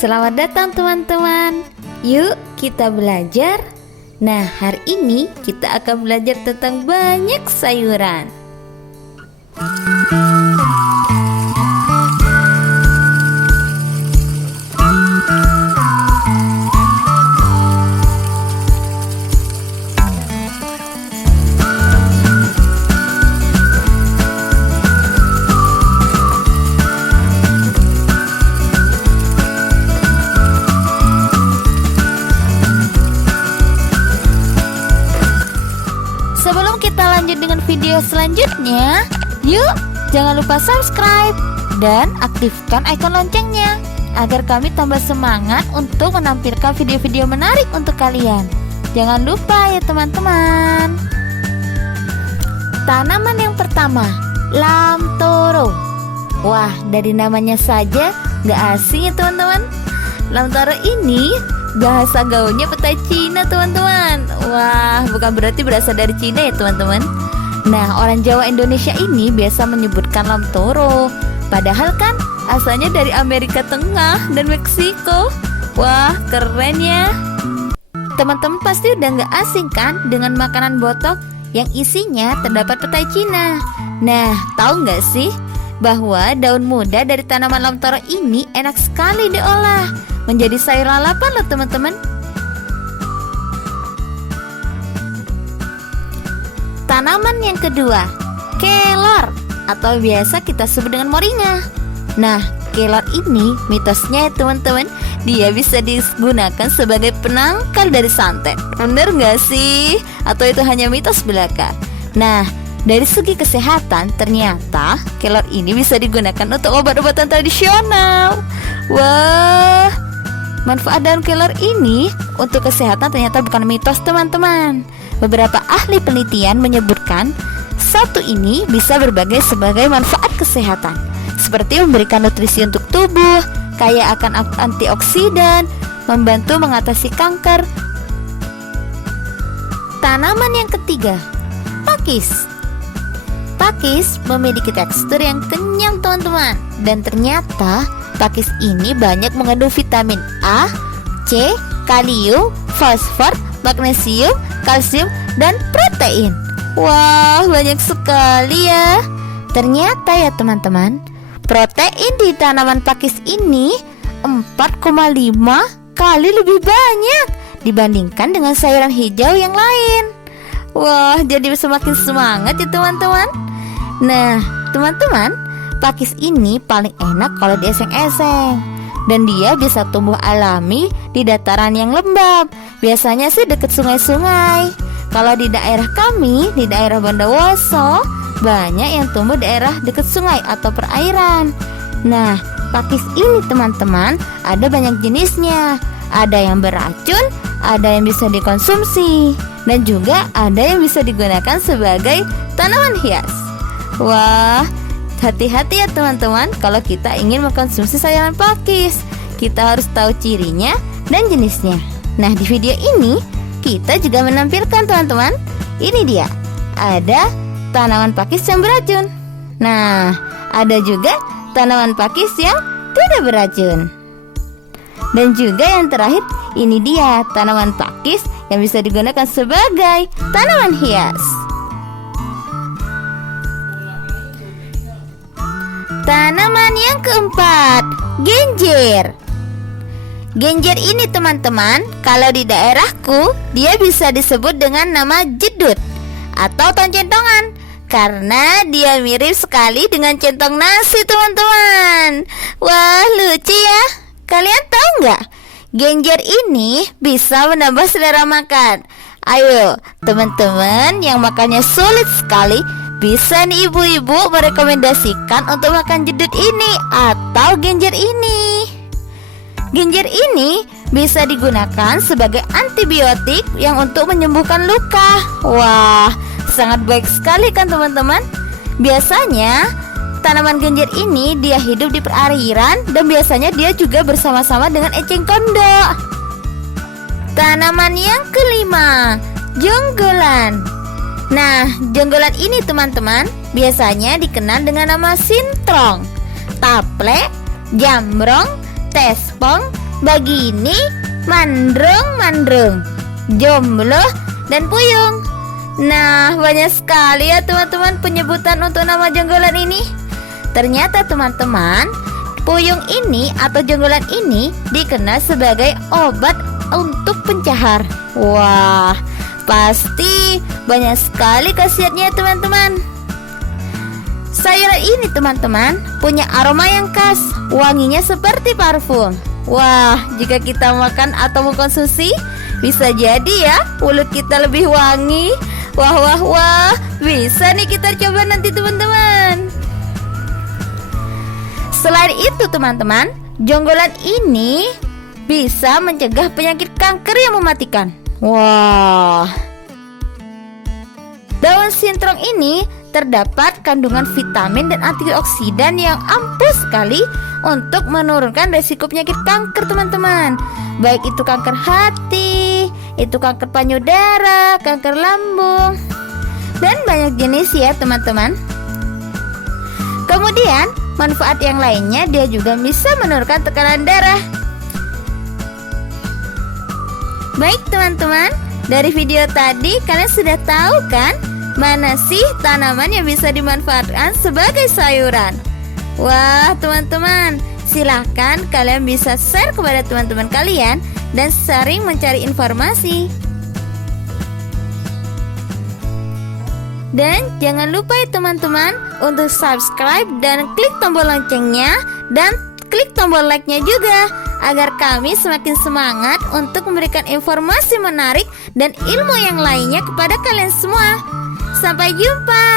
Selamat datang teman-teman. Yuk kita belajar. Nah, hari ini kita akan belajar tentang banyak sayuran. Sebelum kita lanjut dengan video selanjutnya, yuk jangan lupa subscribe dan aktifkan ikon loncengnya agar kami tambah semangat untuk menampilkan video-video menarik untuk kalian. Jangan lupa ya teman-teman. Tanaman yang pertama, lamtoro. Wah, dari namanya saja gak asing ya teman-teman. Lamtoro ini bahasa gaulnya petai Cina teman-teman. Wah, bukan berarti berasal dari Cina ya teman-teman. Nah, orang Jawa Indonesia ini biasa menyebutkan lamtoro, padahal kan asalnya dari Amerika Tengah dan Meksiko. Wah, keren ya. Teman-teman pasti udah gak asing kan dengan makanan botok yang isinya terdapat petai Cina. Nah, tahu gak sih bahwa daun muda dari tanaman lamtoro ini enak sekali diolah menjadi sayur lalapan loh teman-teman. Tanaman yang kedua, kelor atau biasa kita sebut dengan moringa. Nah, kelor ini mitosnya ya teman-teman, dia bisa digunakan sebagai penangkal dari santet. Bener gak sih? Atau itu hanya mitos belaka? Nah, dari segi kesehatan ternyata kelor ini bisa digunakan untuk obat-obatan tradisional. Wah, manfaat daun kelor ini untuk kesehatan ternyata bukan mitos teman-teman. Beberapa ahli penelitian menyebutkan satu ini bisa berbagai sebagai manfaat kesehatan, seperti memberikan nutrisi untuk tubuh, kaya akan antioksidan, membantu mengatasi kanker. Tanaman yang ketiga, pakis. Pakis memiliki tekstur yang kenyal teman-teman. Dan ternyata pakis ini banyak mengandung vitamin A, C, kalium, fosfor, magnesium, kalsium, dan protein. Wah, banyak sekali ya. Ternyata ya teman-teman, protein di tanaman pakis ini 4,5 kali lebih banyak dibandingkan dengan sayuran hijau yang lain. Wah, jadi semakin semangat ya teman-teman. Nah, teman-teman, pakis ini paling enak kalau dieseng-eseng. Dan dia bisa tumbuh alami di dataran yang lembab. Biasanya sih dekat sungai-sungai. Kalau di daerah kami, di daerah Bondowoso, banyak yang tumbuh daerah dekat sungai atau perairan. Nah, pakis ini teman-teman ada banyak jenisnya. Ada yang beracun, ada yang bisa dikonsumsi, dan juga ada yang bisa digunakan sebagai tanaman hias. Wah, hati-hati ya teman-teman kalau kita ingin mengkonsumsi sayuran pakis. Kita harus tahu cirinya dan jenisnya. Nah, di video ini kita juga menampilkan teman-teman. Ini dia, ada tanaman pakis yang beracun. Nah, ada juga tanaman pakis yang tidak beracun. Dan juga yang terakhir, ini dia tanaman pakis yang bisa digunakan sebagai tanaman hias. Tanaman yang keempat, genjer. Genjer ini teman-teman, kalau di daerahku dia bisa disebut dengan nama jedut atau centongan, karena dia mirip sekali dengan centong nasi teman-teman. Wah, lucu ya. Kalian tahu nggak? Genjer ini bisa menambah selera makan. Ayo teman-teman yang makannya sulit sekali, bisa nih ibu-ibu merekomendasikan untuk makan jedut ini atau genjer ini. Genjer ini bisa digunakan sebagai antibiotik yang untuk menyembuhkan luka. Wah, sangat baik sekali kan teman-teman. Biasanya tanaman genjer ini dia hidup di perairan dan biasanya dia juga bersama-sama dengan eceng gondok. Tanaman yang kelima, jonggolan. Nah, jonggolan ini teman-teman biasanya dikenal dengan nama sintrong, taplek, jambrong, tespong, Bagini, mandrung, jomblo, dan puyung. Nah, banyak sekali ya teman-teman penyebutan untuk nama jonggolan ini. Ternyata teman-teman, puyung ini atau jonggolan ini dikenal sebagai obat untuk pencahar. Wah, pasti banyak sekali khasiatnya teman-teman. Sayuran ini teman-teman punya aroma yang khas, wanginya seperti parfum. Wah, jika kita makan atau mengkonsumsi, bisa jadi ya mulut kita lebih wangi. Wah, bisa nih kita coba nanti teman-teman. Selain itu teman-teman, jonggolan ini bisa mencegah penyakit kanker yang mematikan. Wah. Daun sintrong ini terdapat kandungan vitamin dan antioksidan yang ampuh sekali untuk menurunkan resiko penyakit kanker teman-teman. Baik itu kanker hati, itu kanker payudara, kanker lambung, dan banyak jenis ya teman-teman. Kemudian manfaat yang lainnya, dia juga bisa menurunkan tekanan darah. Baik teman-teman, dari video tadi kalian sudah tahu kan mana sih tanaman yang bisa dimanfaatkan sebagai sayuran? Wah teman-teman, silahkan kalian bisa share kepada teman-teman kalian dan sering mencari informasi. Dan jangan lupa ya teman-teman untuk subscribe dan klik tombol loncengnya dan klik tombol like-nya juga agar kami semakin semangat untuk memberikan informasi menarik dan ilmu yang lainnya kepada kalian semua. Sampai jumpa.